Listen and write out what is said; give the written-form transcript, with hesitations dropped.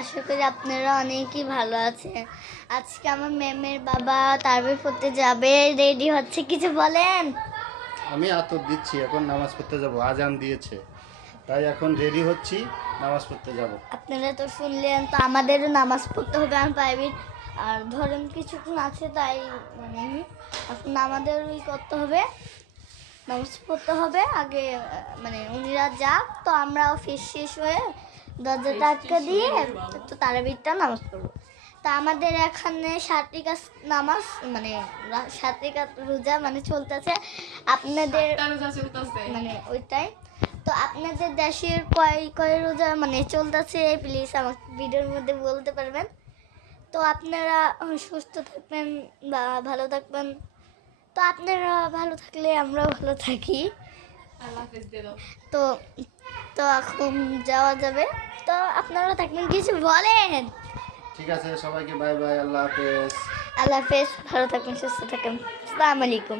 আশা করি আপনারা অনেকই ভালো আছেন। আজকে আমার ম্যামের বাবা তারবির পড়তে যাবে, রেডি হচ্ছে, কিছু বলেন। আমি আতর দিচ্ছি, এখন নামাজ পড়তে যাব, আজান দিয়েছে, তাই এখন রেডি হচ্ছি, নামাজ পড়তে যাব। আপনারা তো শুনলেন, তো আমাদেরও নামাজ পড়তে হবে। আমি প্রাইভেট আর ধরেন কিছুক্ষণ আছে, তাই মানে এখন আমাদেরই করতে হবে, নামাজ পড়তে হবে আগে। মানে উনিরা যাক, তো আমরা অফিস শেষ হয়ে দরজাটা আটকা দিয়ে তো তারাবিরটা নামাজ পড়বো। তা আমাদের এখানে 7 রাকাত নামাজ, মানে 7 রাকাত রোজা মানে চলতেছে। আপনাদের মানে ওইটাই তো আপনাদের দেশের কয় কয় রোজা মানে চলতেছে, প্লিজ আমাকে ভিডিওর মধ্যে বলতে পারবেন। তো আপনারা সুস্থ থাকবেন বা ভালো থাকবেন। তো আপনারা ভালো থাকলে আমরাও ভালো থাকি। তো তো এখন যাওয়া যাবে। তো আপনারা থাকবেন, কিছু বলেন। ঠিক আছে, সবাইকে বাই বাই, আল্লাহ হাফেজ। আল্লাহ হাফেজ, ভালো থাকবেন, সুস্থ থাকবেন। আসসালামু আলাইকুম।